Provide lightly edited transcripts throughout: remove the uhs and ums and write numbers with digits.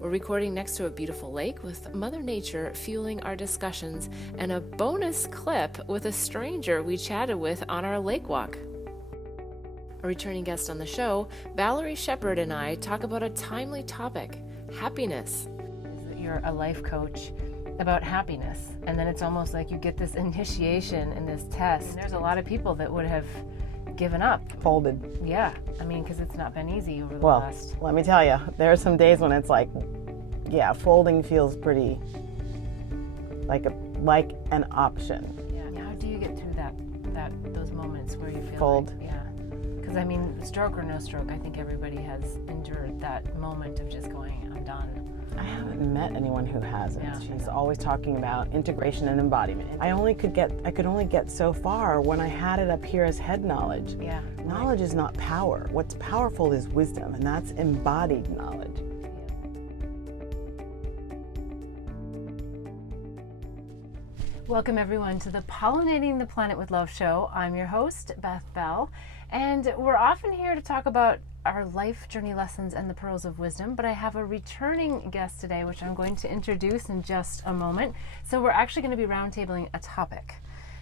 We're recording next to a beautiful lake with Mother Nature fueling our discussions and a bonus clip with a stranger we chatted with on our lake walk. A returning guest on the show, Valarie Sheppard, and I talk about a timely topic, happiness. You're a life coach about happiness, and then it's almost like you get this initiation and this test. And there's a lot of people that would have given up. Folded. Yeah, I mean, because it's not been easy over the last... Let me tell you, there are some days when it's like, yeah, folding feels pretty like an option. Yeah. How do you get through those moments where you feel Fold. like, yeah. Because I mean, stroke or no stroke, I think everybody has endured that moment of just going, I'm done. I haven't met anyone who hasn't. Yeah. She's always talking about integration and embodiment. I could only get so far when I had it up here as head knowledge. Yeah. Knowledge is not power. What's powerful is wisdom, and that's embodied knowledge. Welcome everyone to the Pollinating the Planet with Love show. I'm your host, Beth, and we're often here to talk about our life journey lessons and the pearls of wisdom, but I have a returning guest today, which I'm going to introduce in just a moment. So we're actually going to be roundtabling a topic,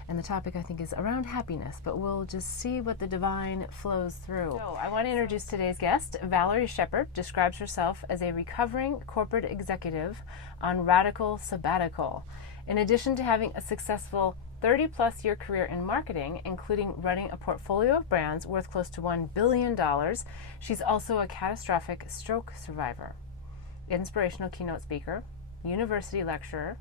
and the topic I think is around happiness, but we'll just see what the divine flows through. So I want to introduce today's guest. Valarie Sheppard describes herself as a recovering corporate executive on radical sabbatical. In addition to having a successful 30-plus year career in marketing, including running a portfolio of brands worth close to $1 billion, she's also a catastrophic stroke survivor, inspirational keynote speaker, university lecturer,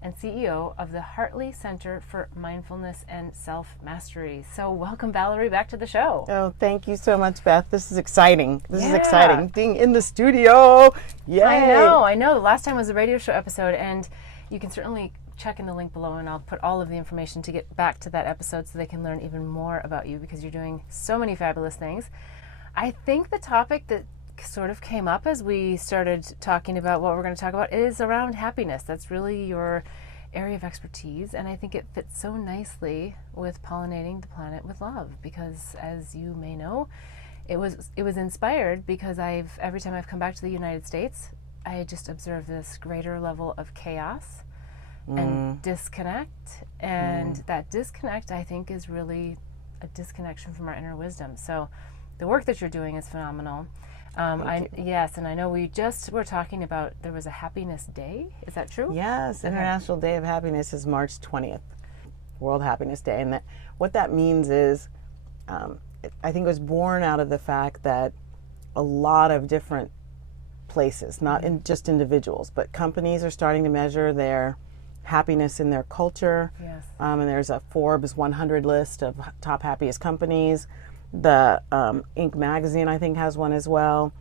and CEO of the Hartley Center for Mindfulness and Self-Mastery. So welcome, Valarie, back to the show. Oh, thank you so much, Beth. This is exciting. This is exciting. Being in the studio. Yay. I know. The last time was a radio show episode, and you can certainly check in the link below, and I'll put all of the information to get back to that episode so they can learn even more about you, because you're doing so many fabulous things. I think the topic that sort of came up as we started talking about what we're going to talk about is around happiness. That's really your area of expertise, and I think it fits so nicely with Pollinating the Planet with Love, because as you may know, it was inspired because every time I've come back to the United States, I just observed this greater level of chaos and disconnect, and that disconnect, I think, is really a disconnection from our inner wisdom. So the work that you're doing is phenomenal. Yes, and I know we just were talking about, there was a happiness day. Is that true? Yes, International Day of Happiness is March 20th, World Happiness Day. And what that means is, I think it was born out of the fact that a lot of different places, not just individuals, but companies are starting to measure their happiness in their culture. Yes. And there's a Forbes 100 list of top happiest companies. The Inc. magazine, I think, has one as well.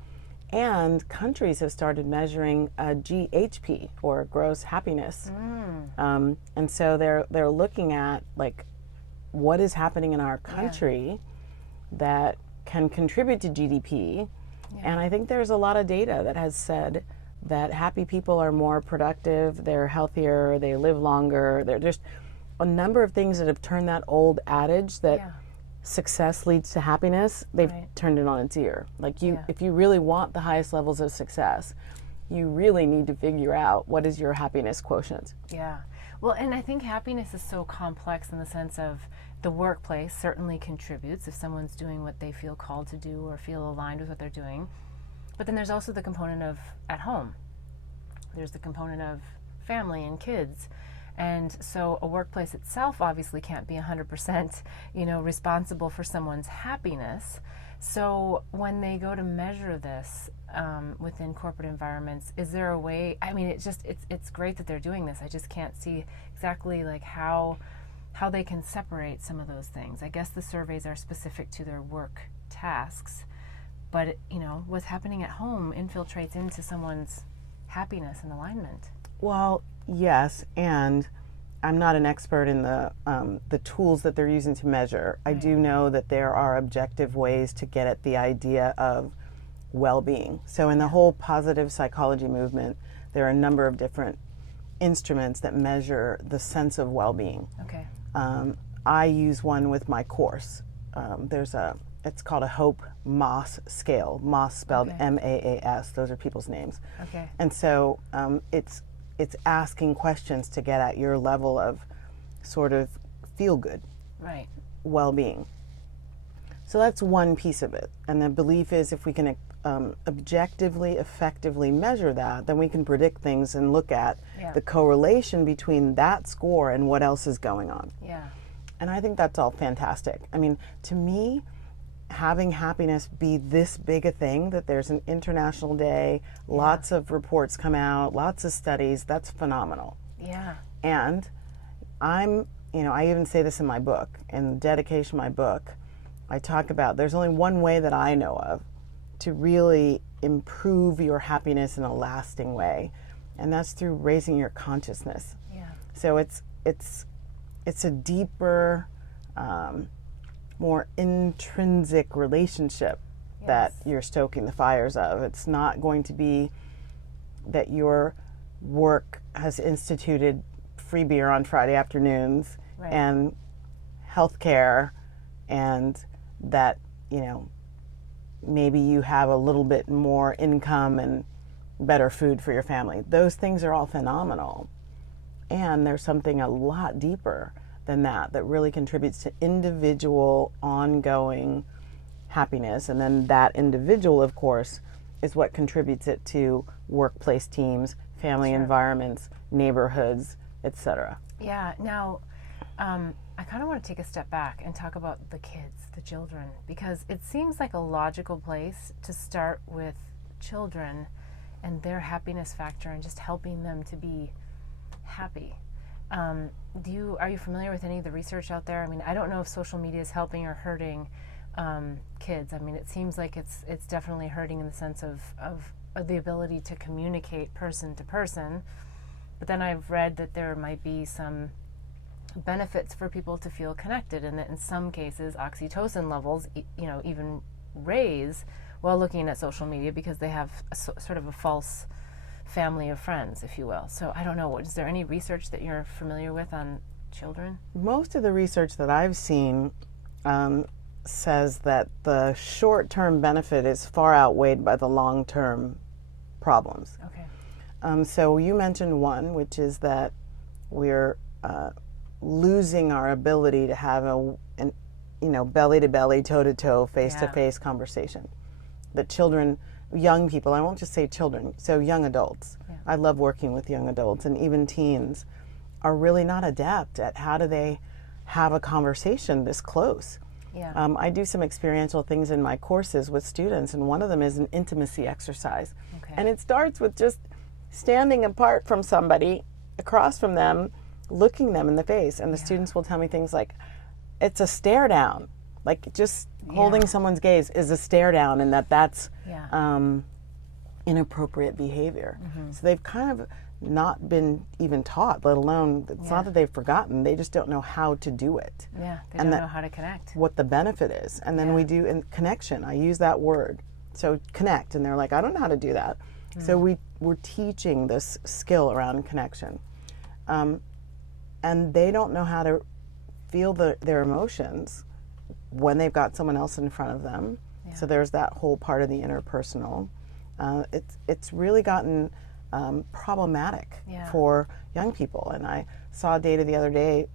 And countries have started measuring GHP, or gross happiness. And so they're looking at, like, what is happening in our country that can contribute to GDP. And I think there's a lot of data that has said that happy people are more productive, they're healthier, they live longer. There's just a number of things that have turned that old adage that success leads to happiness, they've turned it on its ear. Like, if you really want the highest levels of success, you really need to figure out what is your happiness quotient. Yeah. Well, and I think happiness is so complex in the sense of the workplace certainly contributes if someone's doing what they feel called to do or feel aligned with what they're doing. But then there's also the component of at home. There's the component of family and kids. And so a workplace itself obviously can't be 100%, responsible for someone's happiness. So when they go to measure this within corporate environments, is there a way? I mean, it's great that they're doing this. I just can't see exactly like how they can separate some of those things. I guess the surveys are specific to their work tasks, but what's happening at home infiltrates into someone's happiness and alignment. Well, yes, and I'm not an expert in the tools that they're using to measure. I do know that there are objective ways to get at the idea of well-being. So in the whole positive psychology movement, there are a number of different instruments that measure the sense of well-being. Okay. I use one with my course. There's a it's called a Hope Maas scale. Maas spelled MAAS. Those are people's names. Okay. And so it's asking questions to get at your level of sort of feel good, Right. well-being. So that's one piece of it. And the belief is if we can objectively, effectively measure that, then we can predict things and look at the correlation between that score and what else is going on. Yeah. And I think that's all fantastic. I mean, to me, having happiness be this big a thing, that there's an international day, lots of reports come out, lots of studies, that's phenomenal. Yeah. And I even say this in my book, in the dedication of my book, I talk about there's only one way that I know of to really improve your happiness in a lasting way, and that's through raising your consciousness. Yeah. So it's a deeper, more intrinsic relationship that you're stoking the fires of. It's not going to be that your work has instituted free beer on Friday afternoons and healthcare, and that, maybe you have a little bit more income and better food for your family. Those things are all phenomenal. And there's something a lot deeper than that really contributes to individual, ongoing happiness. And then that individual, of course, is what contributes it to workplace teams, family environments, neighborhoods, etc. Yeah. Now, I kind of want to take a step back and talk about the kids, the children, because it seems like a logical place to start with children and their happiness factor and just helping them to be happy. Are you familiar with any of the research out there? I mean, I don't know if social media is helping or hurting kids. I mean, it seems like it's definitely hurting in the sense of the ability to communicate person to person. But then I've read that there might be some benefits for people to feel connected, and that in some cases oxytocin levels even raise while looking at social media because they have sort of a false family of friends, if you will. So I don't know, is there any research that you're familiar with on children? Most of the research that I've seen says that the short-term benefit is far outweighed by the long-term problems. Okay. So you mentioned one, which is that we're losing our ability to have an belly-to-belly, toe-to-toe, face-to-face conversation. That children, young people, I won't just say children, so young adults. Yeah. I love working with young adults, and even teens are really not adept at how do they have a conversation this close. Yeah. I do some experiential things in my courses with students, and one of them is an intimacy exercise. Okay. And it starts with just standing apart from somebody, across from them, looking them in the face, and the students will tell me things like, it's a stare down, like just holding someone's gaze is a stare down, and that's inappropriate behavior. Mm-hmm. So they've kind of not been even taught, let alone, it's not that they've forgotten, they just don't know how to do it. Yeah, they don't know how to connect. What the benefit is. And then we do in connection, I use that word. So connect, and they're like, I don't know how to do that. So we're teaching this skill around connection. And they don't know how to feel their emotions when they've got someone else in front of them. Yeah. So there's that whole part of the interpersonal. It's really gotten problematic for young people. And I saw data the other day,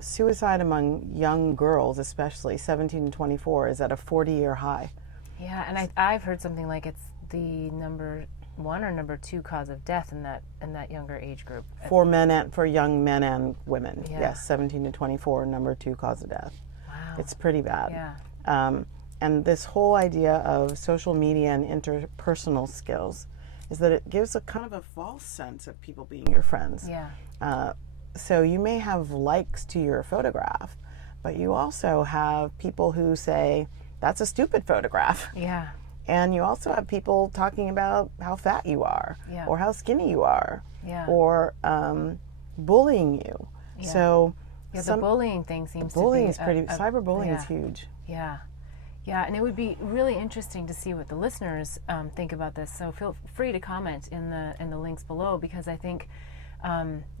suicide among young girls, especially 17 to 24, is at a 40-year high. Yeah, and I've heard something like it's the number 1 or number 2 cause of death in that younger age group. For young men and women. Yeah. Yes, 17 to 24, number 2 cause of death. Wow. It's pretty bad. Yeah. And this whole idea of social media and interpersonal skills is that it gives a kind of a false sense of people being your friends. Yeah. So you may have likes to your photograph, but you also have people who say, that's a stupid photograph. Yeah. And you also have people talking about how fat you are, or how skinny you are, or bullying you. Yeah. So the bullying thing seems to be... Bullying is pretty... cyberbullying is huge. Yeah. Yeah, and it would be really interesting to see what the listeners think about this. So feel free to comment in the links below, because I think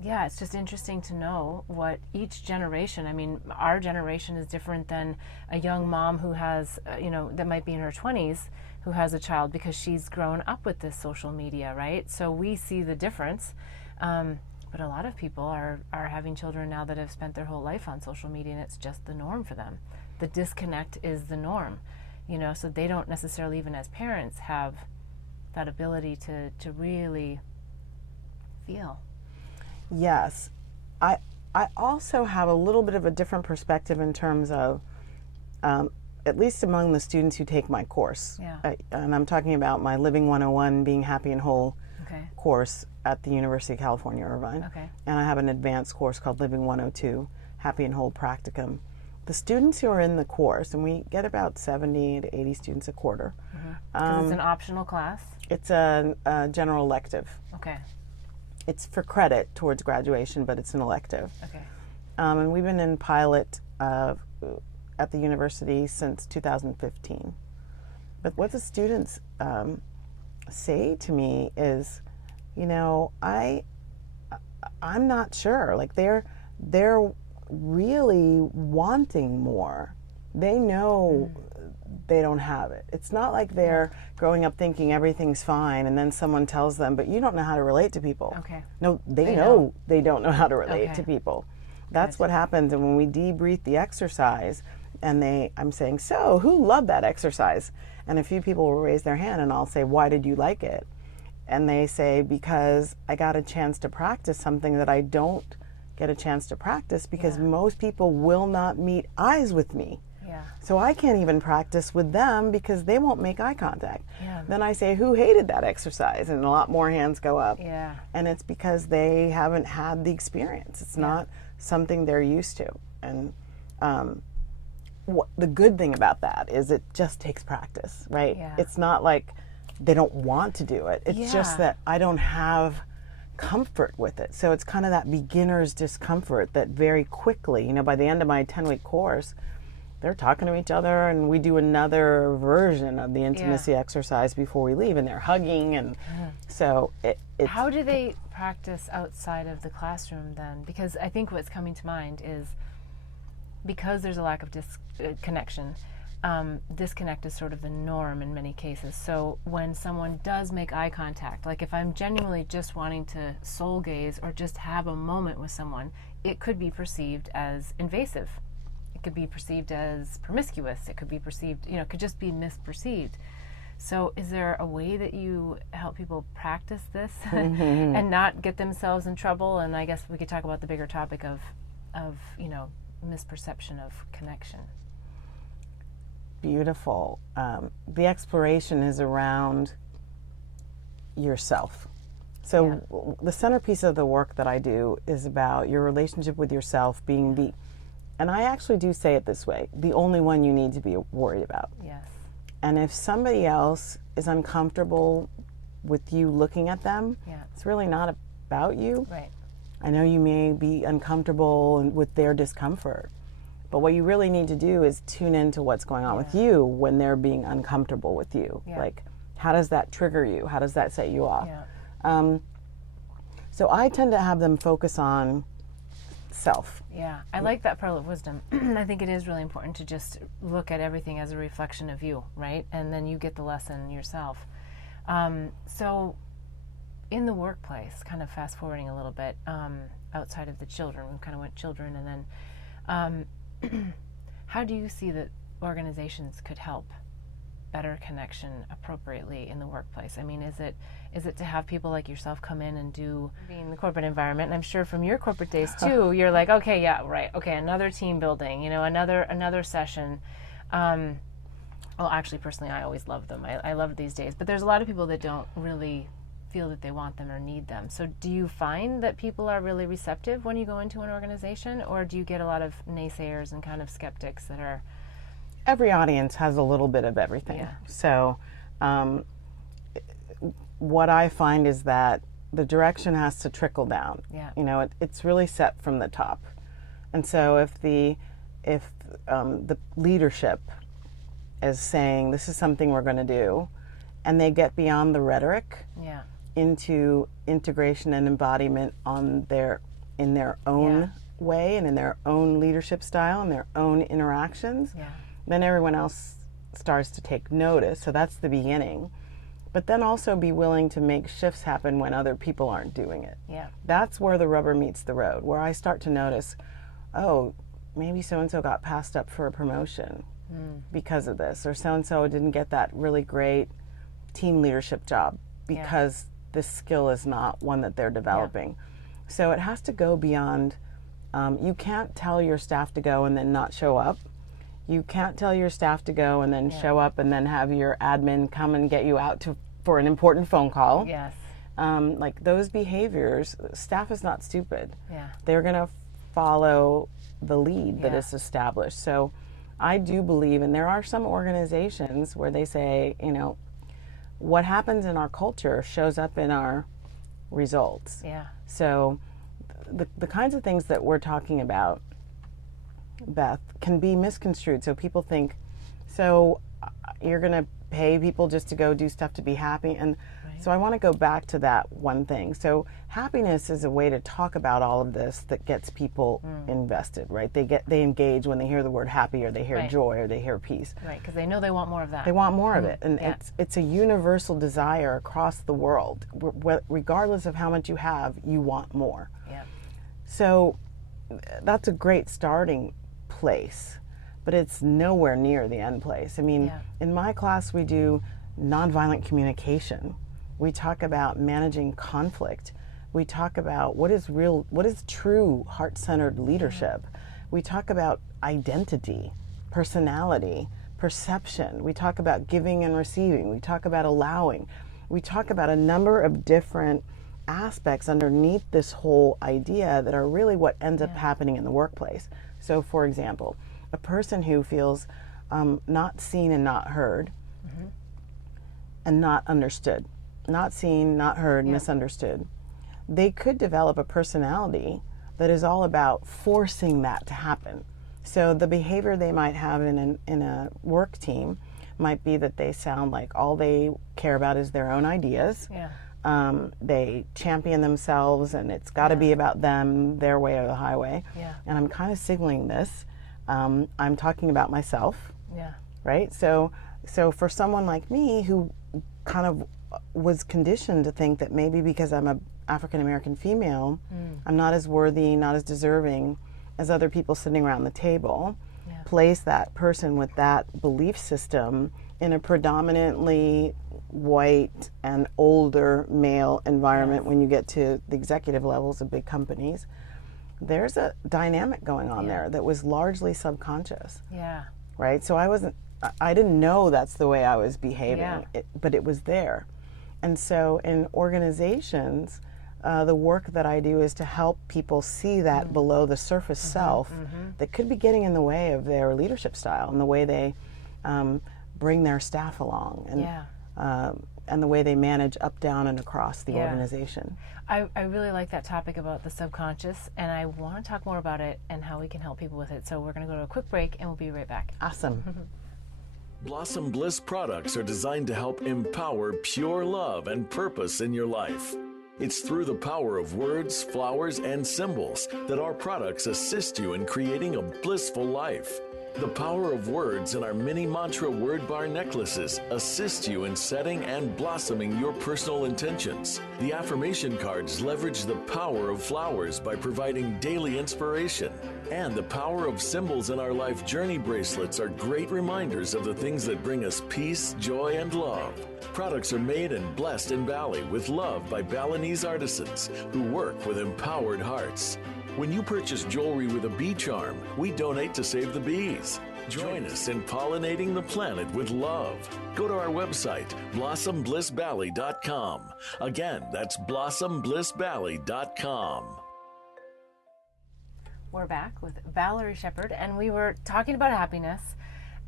yeah, it's just interesting to know what each generation, I mean, our generation is different than a young mom who has, that might be in her 20s, who has a child because she's grown up with this social media, right? So we see the difference. But a lot of people are having children now that have spent their whole life on social media, and it's just the norm for them. The disconnect is the norm, so they don't necessarily, even as parents, have that ability to really feel. Yes. I also have a little bit of a different perspective in terms of, at least among the students who take my course. Yeah. And I'm talking about my Living 101, Being Happy and Whole course at the University of California, Irvine. Okay. And I have an advanced course called Living 102, Happy and Whole Practicum. The students who are in the course, and we get about 70 to 80 students a quarter. Because it's an optional class? It's a general elective. Okay. It's for credit towards graduation, but it's an elective. Okay. And we've been in pilot at the university since 2015. But what the students say to me is, I'm not sure. Like they're really wanting more. They know they don't have it. It's not like they're growing up thinking everything's fine and then someone tells them, but you don't know how to relate to people. Okay. No, they know they don't know how to relate to people. That's what happens. And when we debrief the exercise and I'm saying, so who loved that exercise? And a few people will raise their hand and I'll say, why did you like it? And they say, because I got a chance to practice something that I don't get a chance to practice because most people will not meet eyes with me. Yeah. So I can't even practice with them because they won't make eye contact. Yeah. Then I say, who hated that exercise? And a lot more hands go up. Yeah. And it's because they haven't had the experience. It's not something they're used to. And the good thing about that is it just takes practice, right? Yeah. It's not like they don't want to do it. It's just that I don't have comfort with it. So it's kind of that beginner's discomfort that very quickly, by the end of my 10-week course, they're talking to each other and we do another version of the intimacy exercise before we leave and they're hugging. And so it's... How do they practice outside of the classroom then? Because I think what's coming to mind is because there's a lack of connection, disconnect is sort of the norm in many cases. So when someone does make eye contact, like if I'm genuinely just wanting to soul gaze or just have a moment with someone, it could be perceived as invasive. It could be perceived as promiscuous. It could be perceived, it could just be misperceived. So is there a way that you help people practice this and not get themselves in trouble? And I guess we could talk about the bigger topic of misperception of connection. Beautiful. The exploration is around yourself. So the centerpiece of the work that I do is about your relationship with yourself being and I actually do say it this way, the only one you need to be worried about. Yes. And if somebody else is uncomfortable with you looking at them, it's really not about you. Right. I know you may be uncomfortable with their discomfort, but what you really need to do is tune into what's going on with you when they're being uncomfortable with you. Like, how does that trigger you? How does that set you off? So I tend to have them focus on self. Yeah, I like that pearl of wisdom. I think it is really important to just look at everything as a reflection of you, right? And then you get the lesson yourself. So in the workplace, kind of fast forwarding a little bit, outside of the children, we kind of went children, and then how do you see that organizations could help better connection appropriately in the workplace? I mean, is it to have people like yourself come in and be in the corporate environment? And I'm sure from your corporate days too, you're like, okay, another team building, another session. Well, actually, personally, I always love them. I love these days. But there's a lot of people that don't really feel that they want them or need them. So do you find that people are really receptive when you go into an organization, or do you get a lot of naysayers and kind of skeptics that are... Every audience has a little bit of everything. Yeah. So what I find is that the direction has to trickle down. Yeah. It's really set from the top. And so if the leadership is saying this is something we're going to do, and they get beyond the rhetoric, into integration and embodiment in their own way and in their own leadership style and their own interactions, then everyone else starts to take notice. So that's the beginning. But then also be willing to make shifts happen when other people aren't doing it. Yeah. That's where the rubber meets the road, where I start to notice, oh, maybe so-and-so got passed up for a promotion because of this, or so-and-so didn't get that really great team leadership job because this skill is not one that they're developing. So it has to go beyond, you can't tell your staff to go and then not show up. You can't tell your staff to go and then show up and then have your admin come and get you out for an important phone call. Yes. Like those behaviors, staff is not stupid. Yeah. They're going to follow the lead that is established. So I do believe, and there are some organizations where they say, you know, what happens in our culture shows up in our results. Yeah. So the kinds of things that we're talking about, Beth, can be misconstrued. So people think, so you're going to pay people just to go do stuff to be happy. And so I want to go back to that one thing. So happiness is a way to talk about all of this that gets people invested, right? They engage when they hear the word happy, or they hear joy, or they hear peace. Right, because they know they want more of that. They want more of it. And it's a universal desire across the world. Regardless of how much you have, you want more. Yeah. So that's a great starting place, but it's nowhere near the end place. I mean, in my class we do nonviolent communication. We talk about managing conflict. We talk about what is true heart-centered leadership. We talk about identity, personality, perception. We talk about giving and receiving. We talk about allowing. We talk about a number of different aspects underneath this whole idea that are really what ends up happening in the workplace. So, for example, a person who feels not seen and not heard and not understood, not seen, not heard, misunderstood, they could develop a personality that is all about forcing that to happen. So the behavior they might have in a work team might be that they sound like all they care about is their own ideas. They champion themselves, and it's got to be about them, their way or the highway. And I'm kind of signaling this. I'm talking about myself. Right? So for someone like me who kind of was conditioned to think that maybe because I'm a African American female, I'm not as worthy, not as deserving as other people sitting around the table, place that person with that belief system in a predominantly white and older male environment. When you get to the executive levels of big companies, there's a dynamic going on there that was largely subconscious. Right? So I didn't know that's the way I was behaving, but it was there. And so in organizations, the work that I do is to help people see that below the surface self that could be getting in the way of their leadership style and the way they bring their staff along, and the way they manage up, down, and across the organization. I really like that topic about the subconscious, and I want to talk more about it and how we can help people with it. So we're going to go to a quick break, and we'll be right back. Awesome. Blossom Bliss products are designed to help empower pure love and purpose in your life. It's through the power of words, flowers, and symbols that our products assist you in creating a blissful life. The power of words in our mini mantra word bar necklaces assist you in setting and blossoming your personal intentions. The affirmation cards leverage the power of flowers by providing daily inspiration. And the power of symbols in our life journey bracelets are great reminders of the things that bring us peace, joy, and love. Products are made and blessed in Bali with love by Balinese artisans who work with empowered hearts. When you purchase jewelry with a bee charm, we donate to save the bees. Join us in pollinating the planet with love. Go to our website, blossomblissbali.com. Again, that's blossomblissbali.com. We're back with Valarie Sheppard, and we were talking about happiness.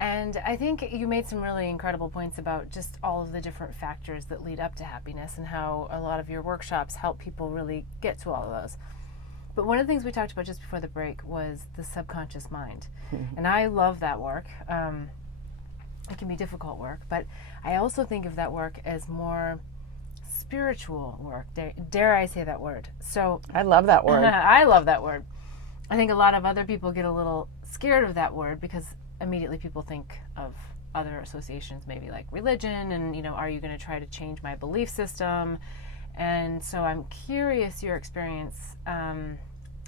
And I think you made some really incredible points about just all of the different factors that lead up to happiness and how a lot of your workshops help people really get to all of those. But one of the things we talked about just before the break was the subconscious mind. And I love that work. It can be difficult work, but I also think of that work as more spiritual work. Dare I say that word? So I love that word. I love that word. I think a lot of other people get a little scared of that word because immediately people think of other associations, maybe like religion, and are you going to try to change my belief system? And so I'm curious your experience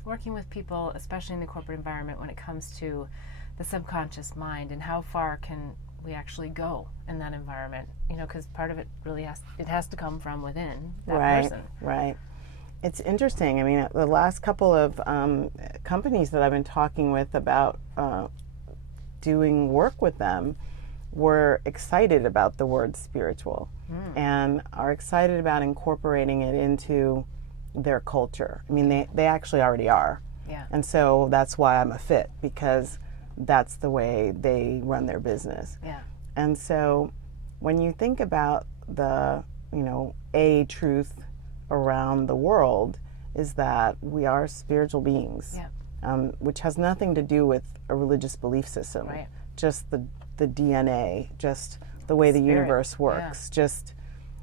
working with people, especially in the corporate environment, when it comes to the subconscious mind, and how far can we actually go in that environment? Because part of it really has to come from within that person. Right. It's interesting. I mean, the last couple of companies that I've been talking with about doing work with them were excited about the word spiritual and are excited about incorporating it into their culture. I mean, they actually already are. Yeah. And so that's why I'm a fit, because that's the way they run their business. Yeah. And so when you think about the, a truth around the world is that we are spiritual beings, which has nothing to do with a religious belief system. Right. Just the DNA, just the way the universe works. Just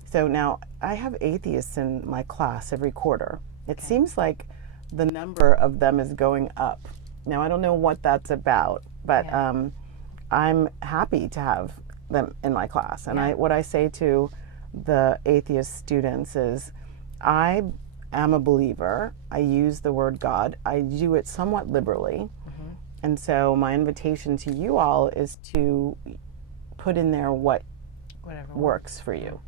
so now I have atheists in my class every quarter. It seems like the number of them is going up. Now I don't know what that's about, but I'm happy to have them in my class. And what I say to the atheist students is, I am a believer. I use the word God. I do it somewhat liberally. And so my invitation to you all is to put in there whatever works for you.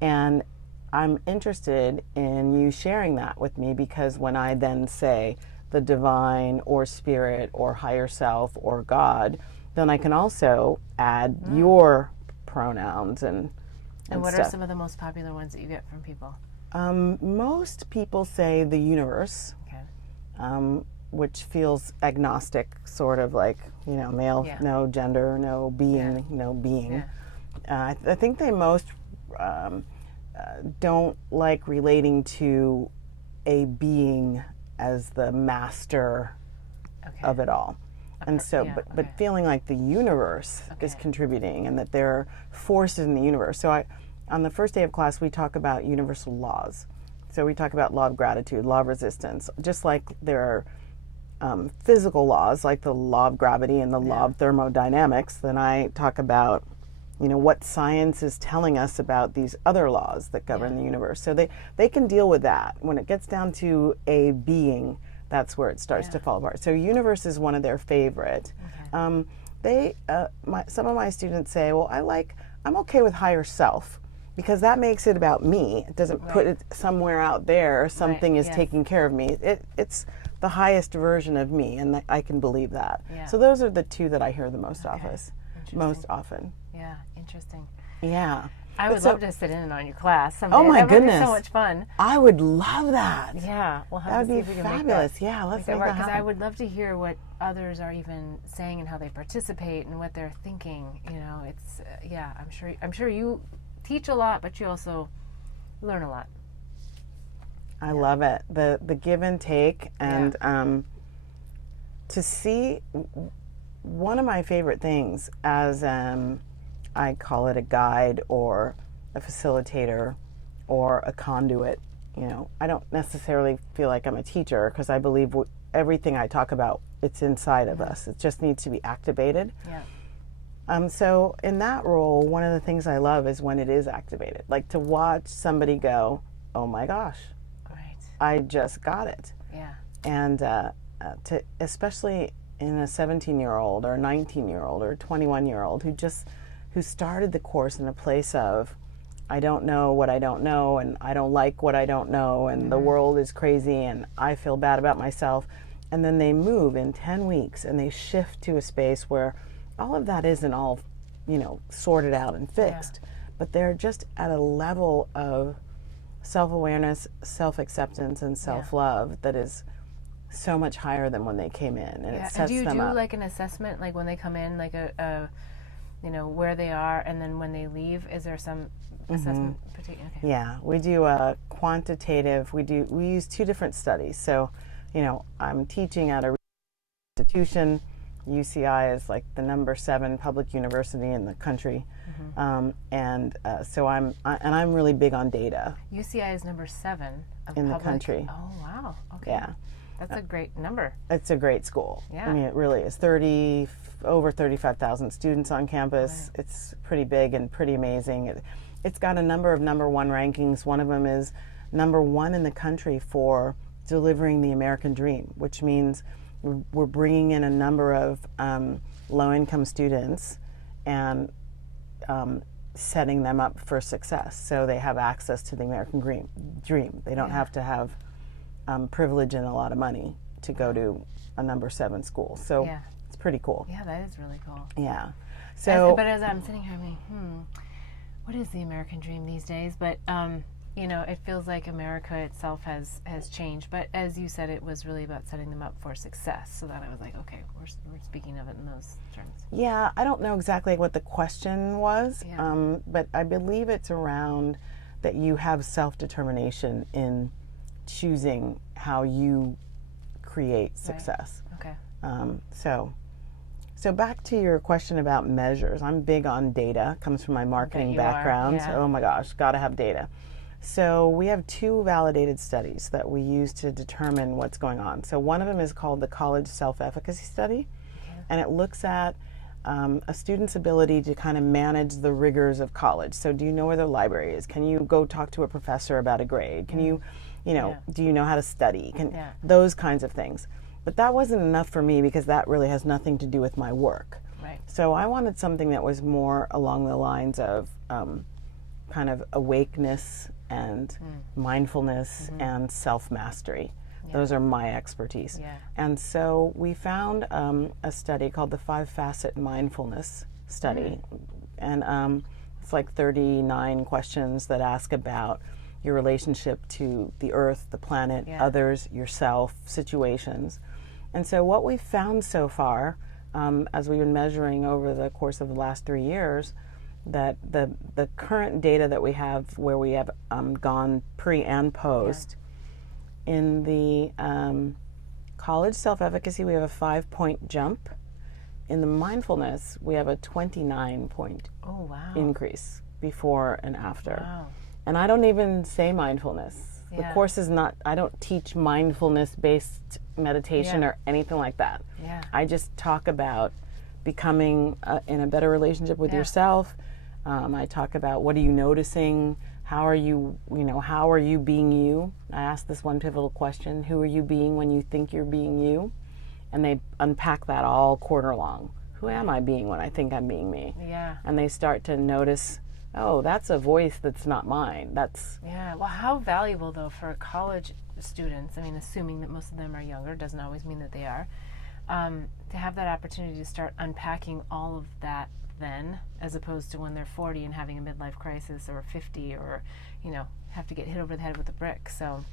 And I'm interested in you sharing that with me, because when I then say the divine or spirit or higher self or God, then I can also add your pronouns and what stuff. are some of the most popular ones that you get from people? Most people say the universe. Okay. Which feels agnostic, sort of like, male, no gender, no being, no being. I think they most don't like relating to a being as the master of it all. And so, but feeling like the universe is contributing, and that there are forces in the universe. So on the first day of class, we talk about universal laws. So we talk about law of gratitude, law of resistance, just like there are physical laws like the law of gravity and the law of thermodynamics. Then I talk about, what science is telling us about these other laws that govern the universe. So they can deal with that. When it gets down to a being, that's where it starts to fall apart. So universe is one of their favorite. Some of my students say, well, I'm okay with higher self, because that makes it about me. It doesn't put it somewhere out there. Something is taking care of me. It's the highest version of me, and I can believe that. So those are the two that I hear the most often. Yeah, interesting. Yeah. I would love to sit in on your class someday. Oh my goodness. That would be so much fun. I would love that. Yeah. We'll have That to see would if we be can fabulous. make that. Yeah, let's make that happen. Because I would love to hear what others are even saying and how they participate and what they're thinking. It's I'm sure you teach a lot, but you also learn a lot. I love it. The give and take, and to see, one of my favorite things as I call it a guide or a facilitator or a conduit. I don't necessarily feel like I'm a teacher, because I believe everything I talk about, it's inside of us. It just needs to be activated. Yeah. So in that role, one of the things I love is when it is activated, like to watch somebody go, oh my gosh, I just got it. Yeah. And to, especially in a 17-year-old or a 19-year-old or a 21-year-old who started the course in a place of, I don't know what I don't know, and I don't like what I don't know, and the world is crazy, and I feel bad about myself. And then they move in 10 weeks and they shift to a space where all of that isn't all, sorted out and fixed, but they're just at a level of self-awareness, self-acceptance, and self-love that is so much higher than when they came in, and it sets them up. And do you do like an assessment, like when they come in, like a where they are, and then when they leave, is there some assessment? Okay. Yeah, we do a quantitative. We use two different studies. So, I'm teaching at a institution UCI is like the number 7 public university in the country, so I'm really big on data. UCI is number 7 in the country. Oh wow! Okay. Yeah, that's a great number. It's a great school. Yeah. I mean, it really is. Over 35,000 students on campus. Right. It's pretty big and pretty amazing. It's got a number of number 1 rankings. One of them is number 1 in the country for delivering the American dream, which means we're bringing in a number of low-income students and setting them up for success, so they have access to the American dream. They don't have to have privilege and a lot of money to go to a number 7 school. So it's pretty cool. Yeah, that is really cool. Yeah. So, but as I'm sitting here, I'm like, what is the American dream these days? But it feels like America itself has changed. But as you said, it was really about setting them up for success. So that I was like, okay, we're speaking of it in those terms. Yeah, I don't know exactly what the question was, but I believe it's around that you have self-determination in choosing how you create success. Right. Okay. So back to your question about measures. I'm big on data. Comes from my marketing background. So, oh my gosh, got to have data. So we have 2 validated studies that we use to determine what's going on. So one of them is called the College Self-Efficacy Study, and it looks at a student's ability to kind of manage the rigors of college. So do you know where the library is? Can you go talk to a professor about a grade? Can you do you know how to study? Those kinds of things. But that wasn't enough for me because that really has nothing to do with my work. Right. So I wanted something that was more along the lines of kind of awakeness and mindfulness and self-mastery. Yeah. Those are my expertise. Yeah. And so we found a study called the 5-Facet Mindfulness Study. And it's like 39 questions that ask about your relationship to the earth, the planet, others, yourself, situations. And so what we've found so far, as we've been measuring over the course of the last 3 years, that the current data that we have, where we have gone pre and post, in the college self-efficacy, we have a 5-point jump. In the mindfulness, we have a 29-point increase before and after. Wow. And I don't even say mindfulness. The course is not, I don't teach mindfulness-based meditation or anything like that. Yeah. I just talk about becoming in a better relationship with yourself. I talk about what are you noticing, how are you being you? I ask this one pivotal question, who are you being when you think you're being you? And they unpack that all quarter long. Who am I being when I think I'm being me? Yeah. And they start to notice, oh, that's a voice that's not mine. Well, how valuable, though, for college students, I mean, assuming that most of them are younger, doesn't always mean that they are, to have that opportunity to start unpacking all of that then, as opposed to when they're 40 and having a midlife crisis, or 50, or, have to get hit over the head with a brick. So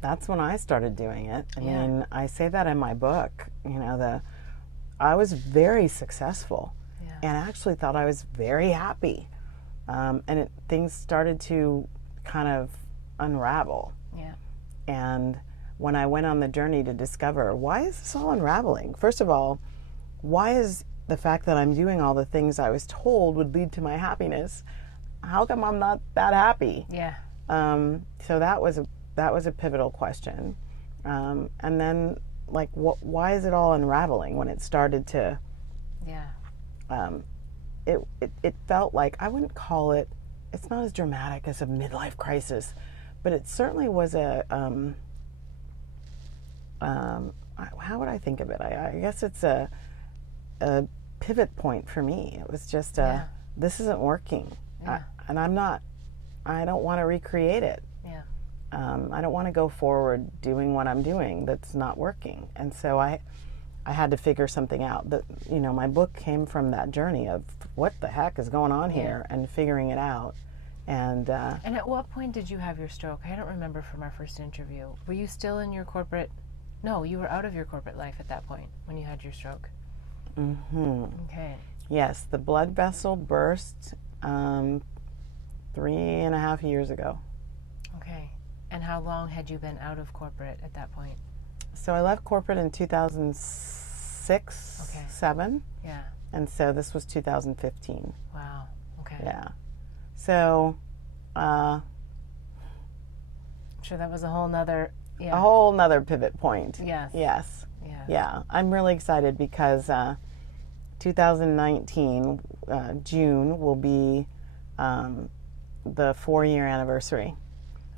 that's when I started doing it. I mean, I say that in my book, I was very successful and actually thought I was very happy. And things started to kind of unravel. Yeah. And when I went on the journey to discover, why is this all unraveling? First of all, why is the fact that I'm doing all the things I was told would lead to my happiness, how come I'm not that happy? Yeah. So that was a pivotal question. And then, like, why is it all unraveling when it started to? Yeah. It felt like, I wouldn't call it, it's not as dramatic as a midlife crisis, but it certainly was a, how would I think of it? I guess it's a pivot point for me. It was just, this isn't working. Yeah. And I don't want to recreate it. Yeah. I don't want to go forward doing what I'm doing that's not working. And so I had to figure something out. That, my book came from that journey of what the heck is going on here and figuring it out. And at what point did you have your stroke? I don't remember from our first interview. Were you still in your corporate? No, you were out of your corporate life at that point when you had your stroke. Mm-hmm. Okay. Yes, the blood vessel burst 3.5 years ago. Okay. And how long had you been out of corporate at that point? So I left corporate in 2006. 6, Okay. 7. Yeah. And so this was 2015. Wow. Okay. Yeah. So, I'm sure that was a whole nother, a whole nother pivot point. Yes. Yes. Yes. Yeah. I'm really excited because 2019, June, will be the 4-year anniversary.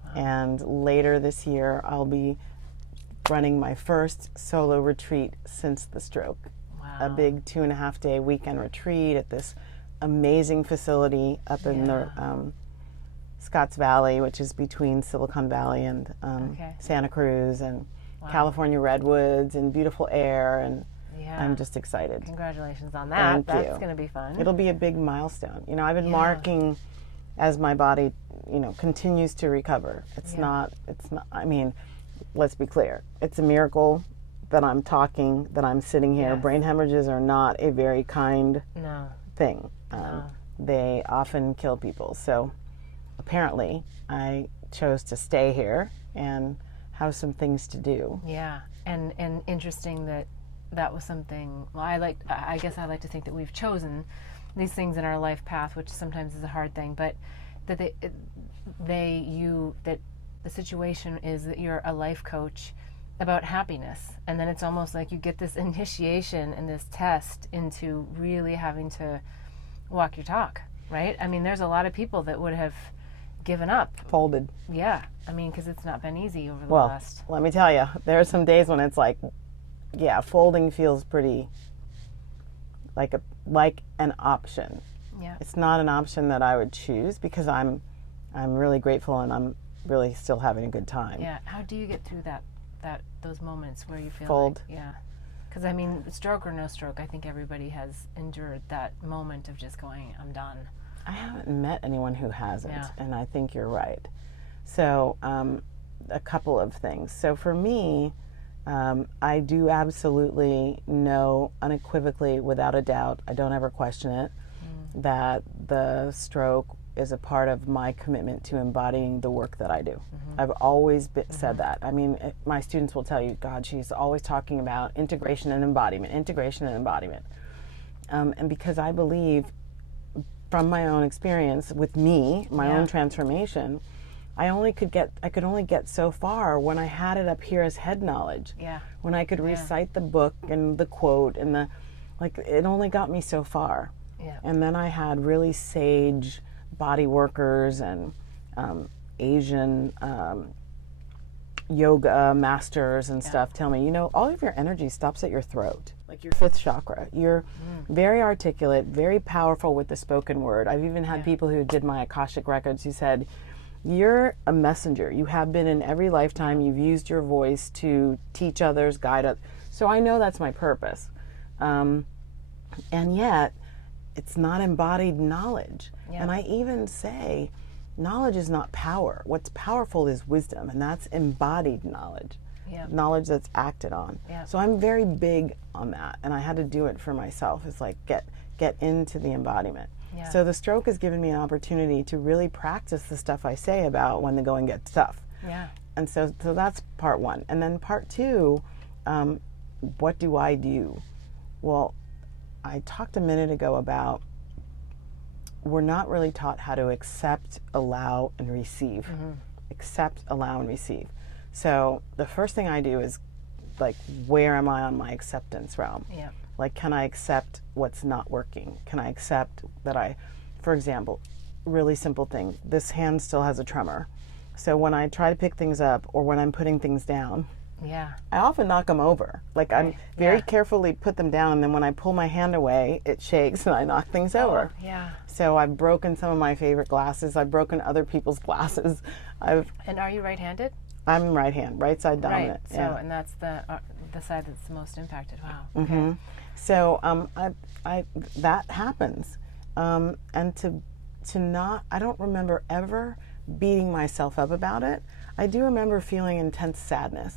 Wow. And later this year, I'll be running my first solo retreat since the stroke. Wow. A big 2.5-day weekend retreat at this amazing facility up in the Scotts Valley, which is between Silicon Valley and Santa Cruz, and California redwoods and beautiful air, and I'm just excited. Congratulations on that. That's going to be fun. It'll be a big milestone. You know, I've been marking as my body, you know, continues to recover. It's not, I mean, let's be clear. It's a miracle that I'm talking, that I'm sitting here. Yes. Brain hemorrhages are not a very kind thing. They often kill people. So apparently I chose to stay here and have some things to do. Yeah. And interesting that was something, well, I guess I like to think that we've chosen these things in our life path, which sometimes is a hard thing, but that that the situation is that you're a life coach about happiness, and then it's almost like you get this initiation and this test into really having to walk your talk, right? I mean, there's a lot of people that would have given up. Folded. Yeah. I mean, because it's not been easy over the Well, last... let me tell you, there are some days when it's like, folding feels pretty like an option. Yeah. It's not an option that I would choose because I'm really grateful and I'm really still having a good time. Yeah. How do you get through those moments where you feel Fold. like, because I mean, stroke or no stroke, I think everybody has endured that moment of just going, I'm done. I haven't met anyone who hasn't, and I think you're right. So a couple of things. So for me, I do absolutely know unequivocally, without a doubt, I don't ever question it, that the stroke is a part of my commitment to embodying the work that I do. I've always said that. I mean, my students will tell you, God, she's always talking about integration and embodiment, and because I believe from my own experience with me, my own transformation, I could only get so far when I had it up here as head knowledge. Yeah. When I could recite the book and the quote and it only got me so far. Yeah. And then I had really sage body workers and Asian yoga masters and stuff tell me, all of your energy stops at your throat, like your 5th chakra. You're very articulate, very powerful with the spoken word. I've even had people who did my Akashic records who said, you're a messenger. You have been in every lifetime. You've used your voice to teach others, guide others. So I know that's my purpose. And yet, it's not embodied knowledge. Yeah. And I even say, knowledge is not power. What's powerful is wisdom, and that's embodied knowledge. Yeah. Knowledge that's acted on. Yeah. So I'm very big on that, and I had to do it for myself. It's like get into the embodiment. Yeah. So the stroke has given me an opportunity to really practice the stuff I say about when the going gets tough. Yeah. And so that's part one. And then part two, what do I do? Well, I talked a minute ago about we're not really taught how to accept, allow, and receive. Accept, allow, and receive. So the first thing I do is, where am I on my acceptance realm? Yeah. Can I accept what's not working? Can I accept that for example, really simple thing, this hand still has a tremor. So when I try to pick things up or when I'm putting things down, I often knock them over. I'm very carefully put them down, and then when I pull my hand away, it shakes and I knock things over. Yeah. So I've broken some of my favorite glasses. I've broken other people's glasses. And are you right-handed? I'm right hand, right side dominant. Right. So and that's the side that's the most impacted. Wow. Okay. Mm-hmm. So I that happens, and to not, I don't remember ever beating myself up about it. I do remember feeling intense sadness,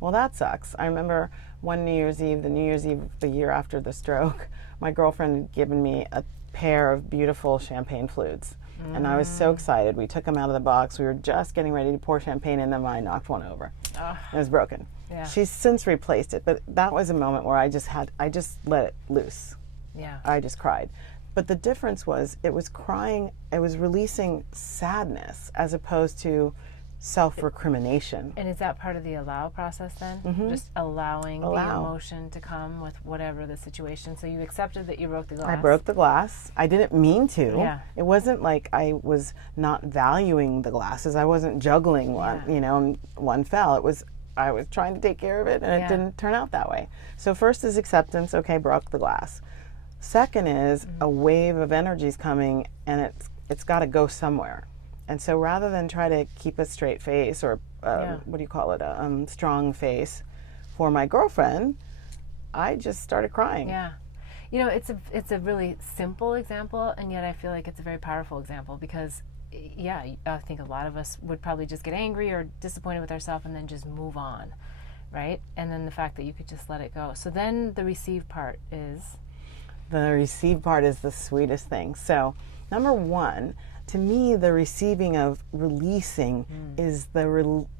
well, that sucks. I remember one New Year's Eve, the year after the stroke, my girlfriend had given me a pair of beautiful champagne flutes. And I was so excited. We took them out of the box. We were just getting ready to pour champagne in them. I knocked one over. It was broken. Yeah. She's since replaced it, but that was a moment where I just let it loose. Yeah. I just cried. But the difference was it was releasing sadness as opposed to self-recrimination. And is that part of the allow process then? Just allowing the emotion to come with whatever the situation. So you accepted that you broke the glass. I broke the glass. I didn't mean to. Yeah. It wasn't like I was not valuing the glasses. I wasn't juggling one, and one fell. I was trying to take care of it, and it didn't turn out that way. So first is acceptance. Okay, broke the glass. Second is a wave of energies coming, and it's got to go somewhere. And so rather than try to keep a straight face or what do you call it, a strong face for my girlfriend, I just started crying. Yeah. You know, it's a really simple example, and yet I feel like it's a very powerful example because, I think a lot of us would probably just get angry or disappointed with ourselves and then just move on, right? And then the fact that you could just let it go. So then the receive part is? The receive part is the sweetest thing. So number one, to me, the receiving of releasing is the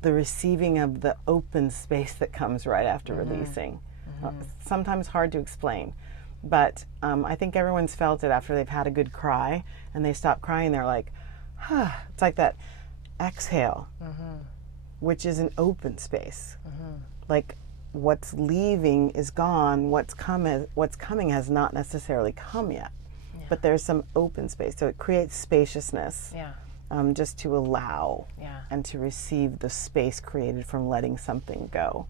receiving of the open space that comes right after releasing. Sometimes hard to explain, but I think everyone's felt it after they've had a good cry and they stop crying. They're like, it's like that exhale, which is an open space. Like what's leaving is gone. What's coming has not necessarily come yet. But there's some open space, so it creates spaciousness, just to allow and to receive the space created from letting something go.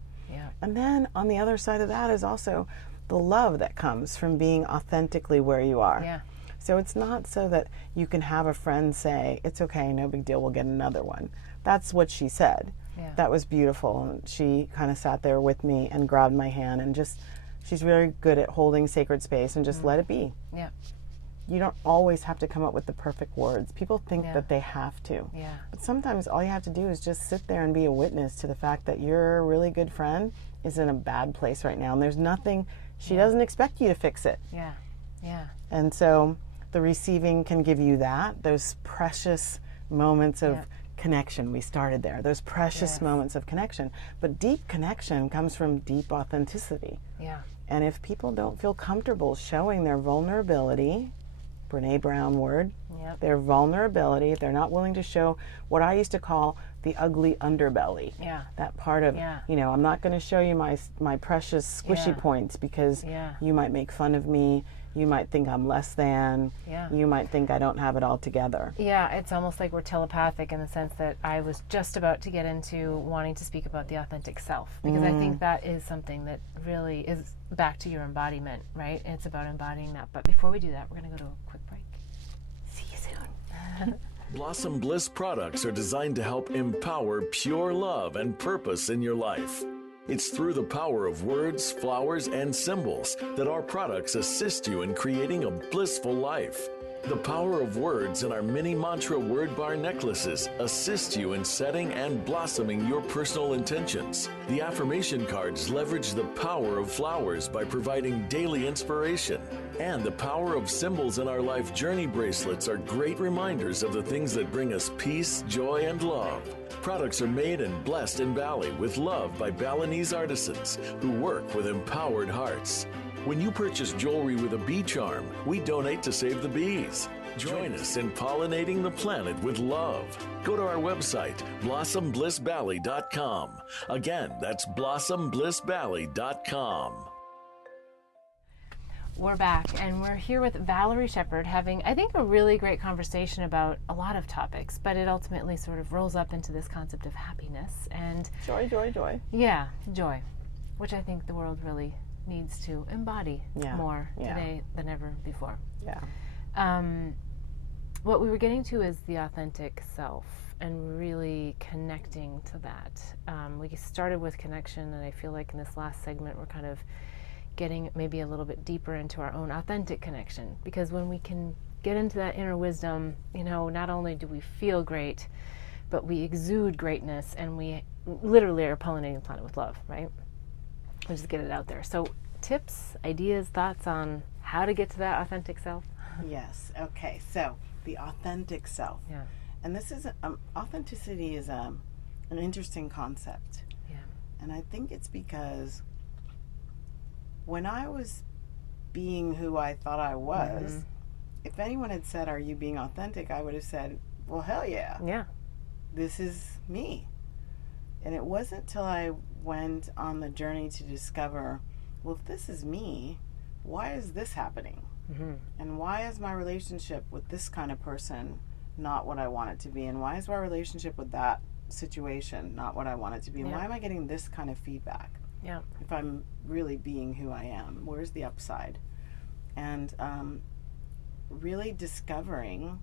And then on the other side of that is also the love that comes from being authentically where you are. So it's not so that you can have a friend say, it's okay, no big deal, we'll get another one. That's what she said. That was beautiful. And she kind of sat there with me and grabbed my hand and she's very good at holding sacred space and just let it be. You don't always have to come up with the perfect words. People think that they have to. But sometimes all you have to do is just sit there and be a witness to the fact that your really good friend is in a bad place right now. And there's nothing, she doesn't expect you to fix it. And so the receiving can give you that, those precious moments of connection. We started there, those precious moments of connection. But deep connection comes from deep authenticity. And if people don't feel comfortable showing their vulnerability, Brene Brown word, their vulnerability, if they're not willing to show what I used to call the ugly underbelly, that part of, I'm not going to show you my precious squishy points because you might make fun of me, you might think I'm less than, you might think I don't have it all together. It's almost like we're telepathic in the sense that I was just about to get into wanting to speak about the authentic self, because I think that is something that really is back to your embodiment, right? It's about embodying that. But before we do that, we're going to go to a quick break. See you soon. Blossom Bliss products are designed to help empower pure love and purpose in your life. It's through the power of words, flowers, and symbols that our products assist you in creating a blissful life. The power of words in our mini mantra word bar necklaces assist you in setting and blossoming your personal intentions. The affirmation cards leverage the power of flowers by providing daily inspiration. And the power of symbols in our life journey bracelets are great reminders of the things that bring us peace, joy, and love. Products are made and blessed in Bali with love by Balinese artisans who work with empowered hearts. When you purchase jewelry with a bee charm, we donate to save the bees. Join us in pollinating the planet with love. Go to our website, blossomblissbali.com. Again, that's blossomblissbali.com. We're back, and we're here with Valarie Sheppard having, I think, a really great conversation about a lot of topics, but it ultimately sort of rolls up into this concept of happiness and Joy. Yeah, joy, which I think the world really needs to embody more today than ever before. What we were getting to is the authentic self and really connecting to that. We started with connection, and I feel like in this last segment we're kind of getting maybe a little bit deeper into our own authentic connection, because when we can get into that inner wisdom, not only do we feel great, but we exude greatness, and we literally are pollinating the planet with love, right? We'll just get it out there. So tips, ideas, thoughts on how to get to that authentic self? Yes. Okay. So the authentic self. And this is authenticity is an interesting concept. And I think it's because when I was being who I thought I was, if anyone had said, "Are you being authentic?" I would have said, "Well, hell yeah. Yeah. This is me." And it wasn't till I went on the journey to discover, well, if this is me, why is this happening? And why is my relationship with this kind of person not what I want it to be? And why is my relationship with that situation not what I want it to be? And why am I getting this kind of feedback? Yeah. If I'm really being who I am, where's the upside? And really discovering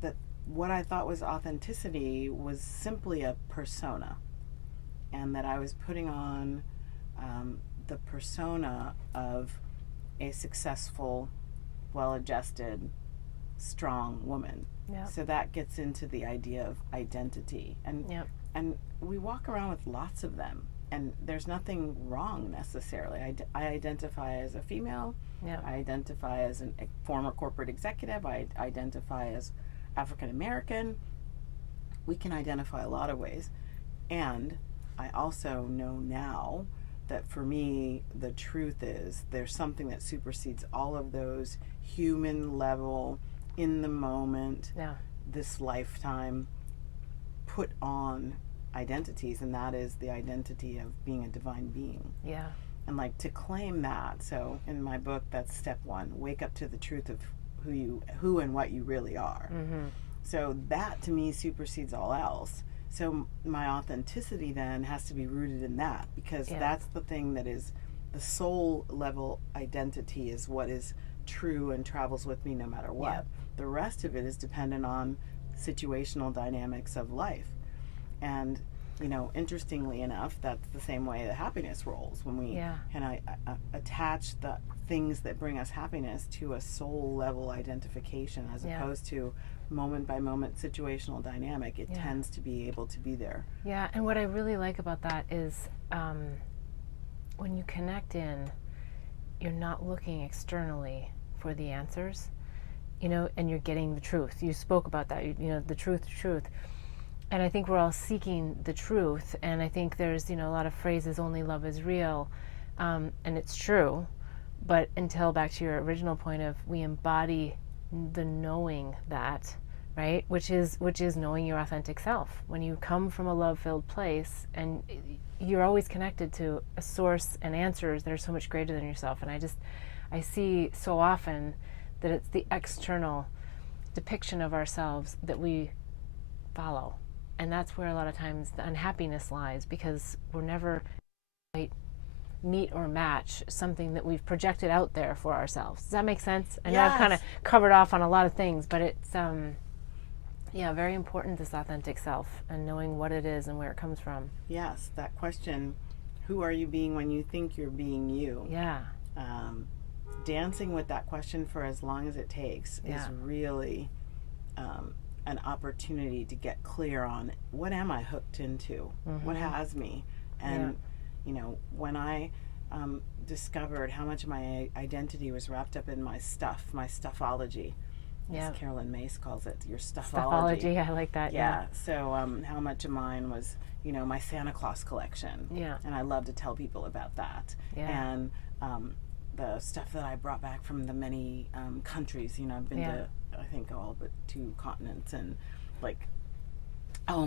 that what I thought was authenticity was simply a persona, and that I was putting on the persona of a successful, well-adjusted, strong woman. So that gets into the idea of identity, and we walk around with lots of them, and there's nothing wrong necessarily. I identify as a female. I identify as a former corporate executive. I identify as African American. We can identify a lot of ways, and I also know now that for me, the truth is there's something that supersedes all of those human level, in the moment, this lifetime, put on identities, and that is the identity of being a divine being. And like to claim that. So in my book, that's step one: wake up to the truth of who and what you really are. So that to me supersedes all else. So my authenticity then has to be rooted in that, because that's the thing that is the soul level identity, is what is true and travels with me no matter what. The rest of it is dependent on situational dynamics of life. And interestingly enough, that's the same way that happiness rolls, when we can attach the things that bring us happiness to a soul level identification, as opposed to moment by moment situational dynamic. It tends to be able to be there. And what I really like about that is when you connect in, you're not looking externally for the answers, and you're getting the truth. You spoke about that, the truth. And I think we're all seeking the truth, and I think there's, a lot of phrases, only love is real, and it's true, but until, back to your original point of, we embody the knowing that, right, which is knowing your authentic self. When you come from a love-filled place, and you're always connected to a source and answers that are so much greater than yourself. And I see so often that it's the external depiction of ourselves that we follow. And that's where a lot of times the unhappiness lies, because we're never quite meet or match something that we've projected out there for ourselves. Does that make sense? I know I've kind of covered off on a lot of things, but it's very important, this authentic self, and knowing what it is and where it comes from. Yes, that question, who are you being when you think you're being you? Dancing with that question for as long as it takes is really an opportunity to get clear on, what am I hooked into? What has me? And when I discovered how much of my identity was wrapped up in my stuffology, as Carolyn Mace calls it, your stuffology. I like that. So how much of mine was, my Santa Claus collection. And I love to tell people about that. And the stuff that I brought back from the many countries. I've been to, I think, all but 2 continents, and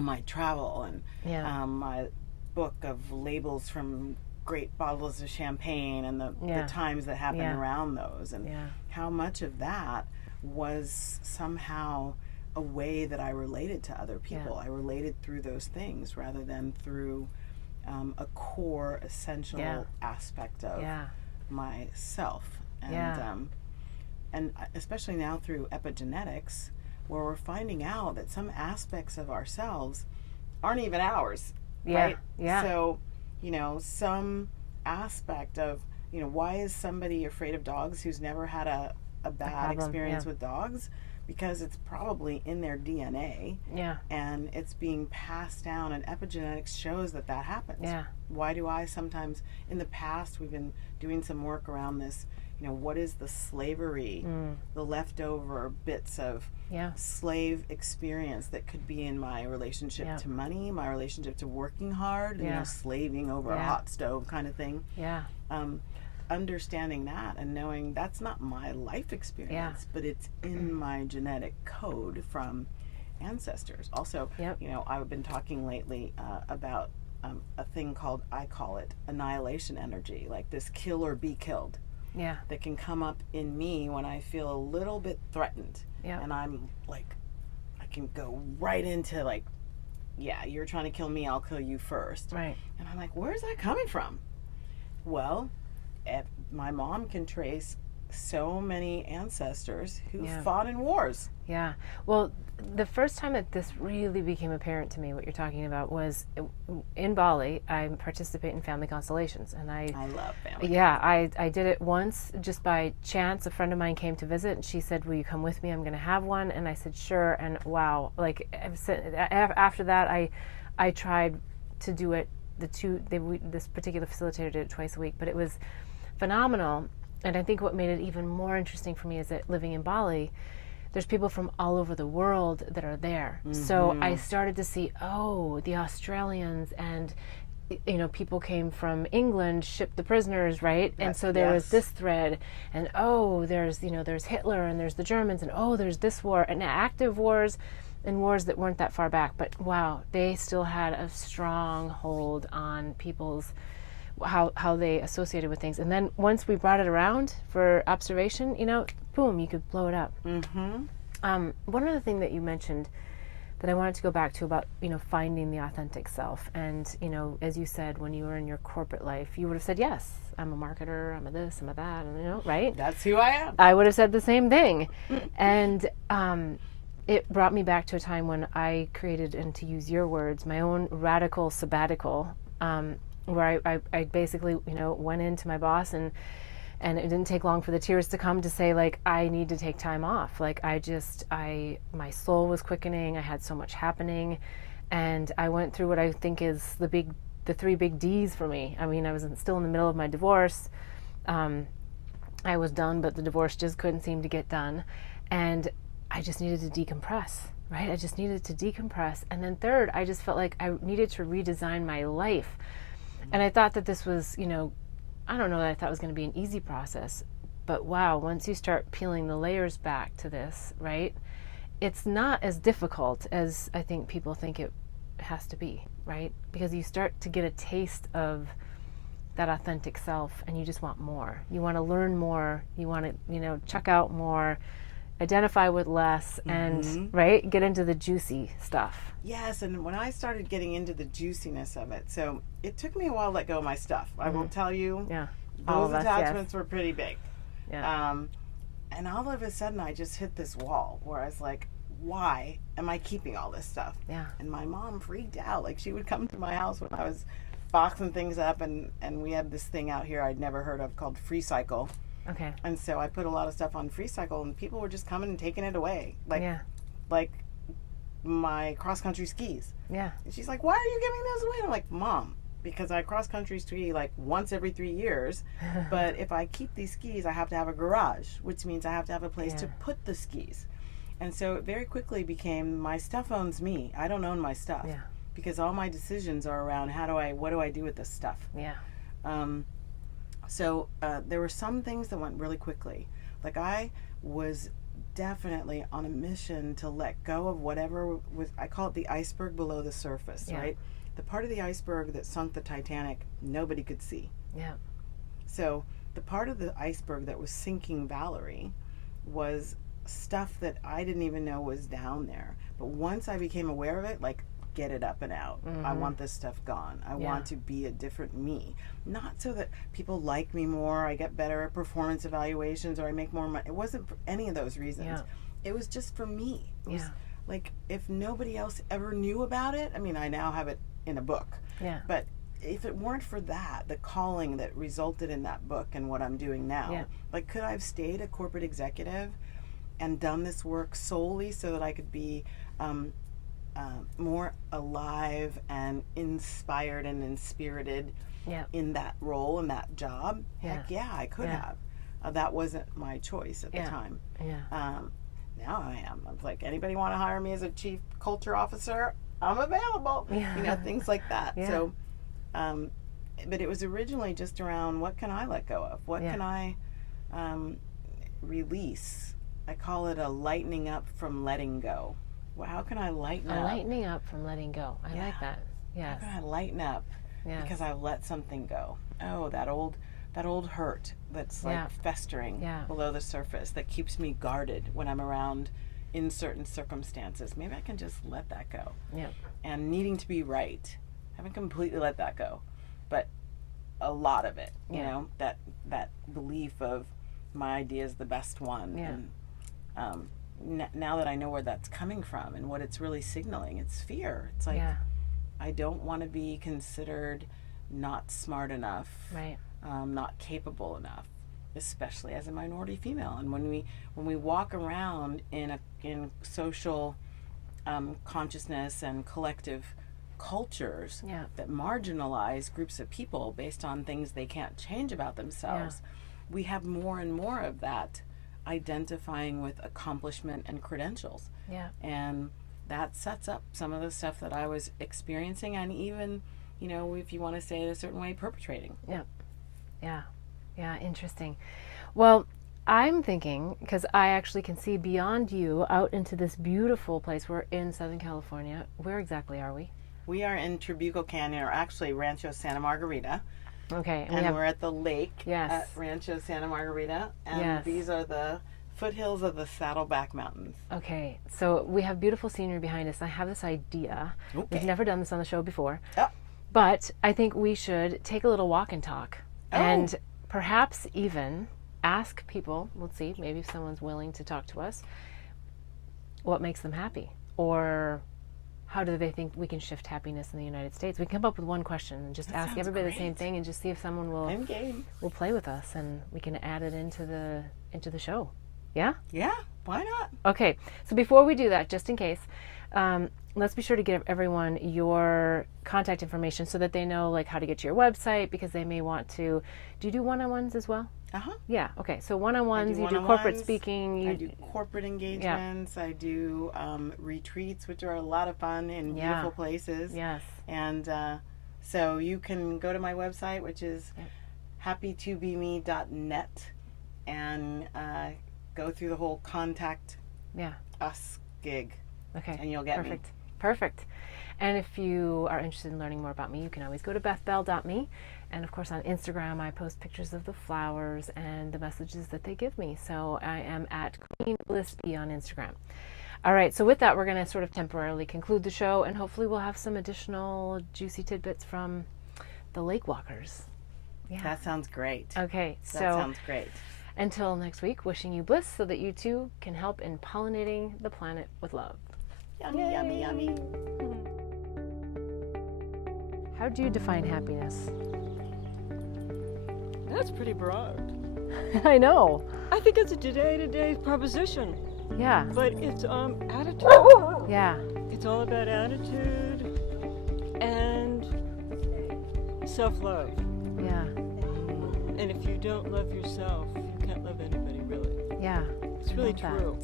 my travel, and my book of labels from great bottles of champagne, and the times that happen around those, and how much of that was somehow a way that I related to other people. I related through those things rather than through a core essential aspect of myself. And especially now through epigenetics, where we're finding out that some aspects of ourselves aren't even ours. Right? So, some aspect of, why is somebody afraid of dogs who's never had a bad experience with dogs? Because it's probably in their DNA. And it's being passed down, and epigenetics shows that happens. Why do I sometimes, in the past, we've been doing some work around this, what is the slavery, the leftover bits of slave experience that could be in my relationship to money, my relationship to working hard, slaving over a hot stove kind of thing. Understanding that and knowing that's not my life experience, but it's in my genetic code from ancestors. Also, I've been talking lately about a thing called, I call it annihilation energy, like this kill or be killed. That can come up in me when I feel a little bit threatened. And I'm like, I can go right into like, you're trying to kill me, I'll kill you first. Right. And I'm like, where's that coming from? Well, my mom can trace so many ancestors who fought in wars. Well, the first time that this really became apparent to me, what you're talking about, was in Bali. I participate in family constellations, and I love family. I did it once just by chance. A friend of mine came to visit, and she said, "Will you come with me? I'm going to have one." And I said, "Sure." And wow, like after that, I tried to do it. This particular facilitator did it twice a week, but it was phenomenal. And I think what made it even more interesting for me is that living in Bali, there's people from all over the world that are there. So I started to see, the Australians and, people came from England, shipped the prisoners, right? And so there was this thread, and there's Hitler, and there's the Germans, and there's this war, and active wars and wars that weren't that far back. But wow, they still had a strong hold on people's how they associated with things. And then once we brought it around for observation, boom, you could blow it up. One other thing that you mentioned that I wanted to go back to about, finding the authentic self. And, as you said, when you were in your corporate life, you would have said, yes, I'm a marketer, I'm a this, I'm a that, and, right? That's who I am. I would have said the same thing. And it brought me back to a time when I created, and to use your words, my own radical sabbatical, where I basically, went into my boss, and it didn't take long for the tears to come to say, like, I need to take time off. Like, my soul was quickening. I had so much happening, and I went through what I think is the 3 big D's for me. I mean, I was still in the middle of my divorce. I was done, but the divorce just couldn't seem to get done, and I just needed to decompress. Right? I just needed to decompress. And then third, I just felt like I needed to redesign my life. And I thought that this was, I don't know that I thought it was going to be an easy process, but wow, once you start peeling the layers back to this, right, it's not as difficult as I think people think it has to be, right? Because you start to get a taste of that authentic self, and you just want more. You want to learn more. You want to, check out more, identify with less, and, right, get into the juicy stuff. Yes, and when I started getting into the juiciness of it, so it took me a while to let go of my stuff. I will tell you, those attachments were pretty big. And all of a sudden, I just hit this wall where I was like, why am I keeping all this stuff? And my mom freaked out. Like, she would come to my house when I was boxing things up, and we had this thing out here I'd never heard of called Free Cycle. Okay. And so I put a lot of stuff on Free Cycle, and people were just coming and taking it away. Like my cross-country skis. And she's like, why are you giving those away? And I'm like, Mom, because I cross-country ski like once every 3 years, but if I keep these skis, I have to have a garage, which means I have to have a place to put the skis. And so it very quickly became, my stuff owns me. I don't own my stuff. Because all my decisions are around what do I do with this stuff? So there were some things that went really quickly. Like, I was definitely on a mission to let go of whatever was, I call it the iceberg below the surface, right? The part of the iceberg that sunk the Titanic, nobody could see. So the part of the iceberg that was sinking Valerie was stuff that I didn't even know was down there. But once I became aware of it, like, get it up and out. I want this stuff gone. I want to be a different me. Not so that people like me more, I get better at performance evaluations, or I make more money. It wasn't for any of those reasons. It was just for me. It was like, if nobody else ever knew about it, I mean, I now have it in a book. But if it weren't for that, the calling that resulted in that book and what I'm doing now, like, could I have stayed a corporate executive and done this work solely so that I could be more alive and inspired and inspirited in that role, in that job? Heck yeah, I could have. that wasn't my choice at the time. Now I am. I was like, anybody want to hire me as a chief culture officer? I'm available. Things like that. So, but it was originally just around, what can I let go of? What can I release? I call it a lightening up from letting go. Well, how can I lighten up? Lightening up from letting go. I like that. Yes. How can I lighten up? Because I've let something go. Oh, that old hurt that's like festering below the surface that keeps me guarded when I'm around in certain circumstances. Maybe I can just let that go. And needing to be right. I haven't completely let that go, but a lot of it, you know, that belief of my idea is the best one. And now that I know where that's coming from and what it's really signaling, it's fear. It's like, I don't want to be considered not smart enough, not capable enough, especially as a minority female. And when we walk around in social consciousness and collective cultures that marginalize groups of people based on things they can't change about themselves, we have more and more of that identifying with accomplishment and credentials. And that sets up some of the stuff that I was experiencing, and even, you know, if you want to say it a certain way, perpetrating. Interesting. Well, I'm thinking, because I actually can see beyond you out into this beautiful place. We're in Southern California. Where exactly are we? We are in Trabuco Canyon, or actually Rancho Santa Margarita. Okay. And we're at the lake at Rancho Santa Margarita. And these are the foothills of the Saddleback Mountains. Okay. So we have beautiful scenery behind us. I have this idea. We've never done this on the show before. But I think we should take a little walk and talk. And perhaps even ask people, let's see, maybe if someone's willing to talk to us, what makes them happy? Or how do they think we can shift happiness in the United States? We can come up with one question and just ask everybody the same thing and just see if someone will play with us, and we can add it into the show. Yeah? Yeah, why not? Okay, so before we do that, just in case, let's be sure to give everyone your contact information so that they know like how to get to your website, because they may want to. Do you do one-on-ones as well? Yeah, okay. So one-on-ones, you do corporate speaking. I do corporate engagements. I do retreats, which are a lot of fun in beautiful places. And so you can go to my website, which is happytobeme.net, and go through the whole contact us gig. Okay. And you'll get me. Perfect. And if you are interested in learning more about me, you can always go to bethbell.me. And of course on Instagram, I post pictures of the flowers and the messages that they give me. So I am at Queen Bliss B on Instagram. All right, so with that, we're going to sort of temporarily conclude the show, and hopefully we'll have some additional juicy tidbits from the lake walkers. That sounds great. Okay, that sounds great. Until next week, wishing you bliss so that you too can help in pollinating the planet with love. Yummy, yummy, yummy. How do you define happiness? That's pretty broad. I know. I think it's a day-to-day proposition. Yeah. But it's attitude. Yeah. It's all about attitude and self-love. Yeah. And if you don't love yourself, you can't love anybody, really. Yeah. It's really true.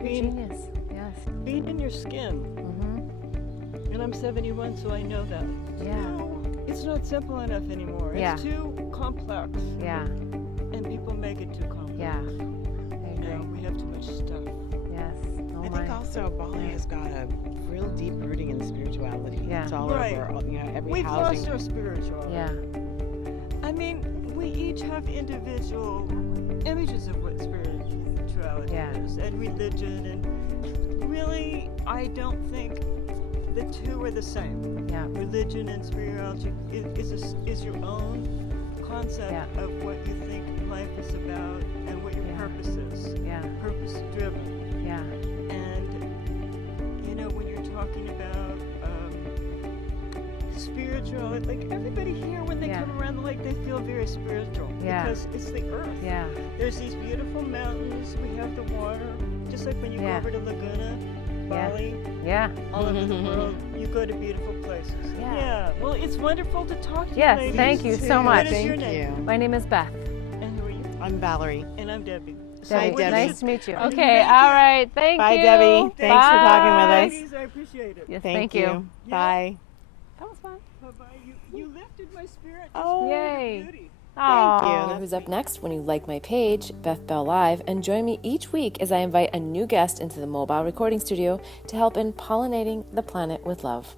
Genius. Yes. Being in your skin. Mm-hmm. And I'm 71, so I know that. Yeah. It's not simple enough anymore. Yeah. It's too complex. Yeah. And people make it too complex. Yeah. I agree. You know, we have too much stuff. Yes. I think also Bali has got a real deep rooting in spirituality. Yeah. It's all over, you know, every We've housing. lost our spirituality. Yeah. I mean, we each have individual images of what spirituality is, and religion, and really, I don't think the two are the same. Yeah. Religion and spirituality is your own concept of what you think life is about and what your purpose is. Yeah. Purpose driven. Yeah. And you know, when you're talking about spiritual, like everybody here, when they come around the lake, they feel very spiritual because it's the earth. Yeah. There's these beautiful mountains. We have the water, just like when you go over to Laguna, Bali, all over the world, you go to beautiful places. Yeah. Well, it's wonderful to talk to you. Yes, thank you so much. What is your name? My name is Beth. And who are you? I'm Valerie. And I'm Debbie. Debbie, Debbie. nice to meet you. I'm Okay, Debbie. all right. Thank Bye, you. Debbie. Thanks for talking with us. Ladies, I appreciate it. Yes, Thank you. you. Bye. That was fun. Bye-bye. You lifted my spirit. Oh, Yay. Beauty. Aw. you. Who's up next when you like my page, Beth Bell Live, and join me each week as I invite a new guest into the mobile recording studio to help in pollinating the planet with love.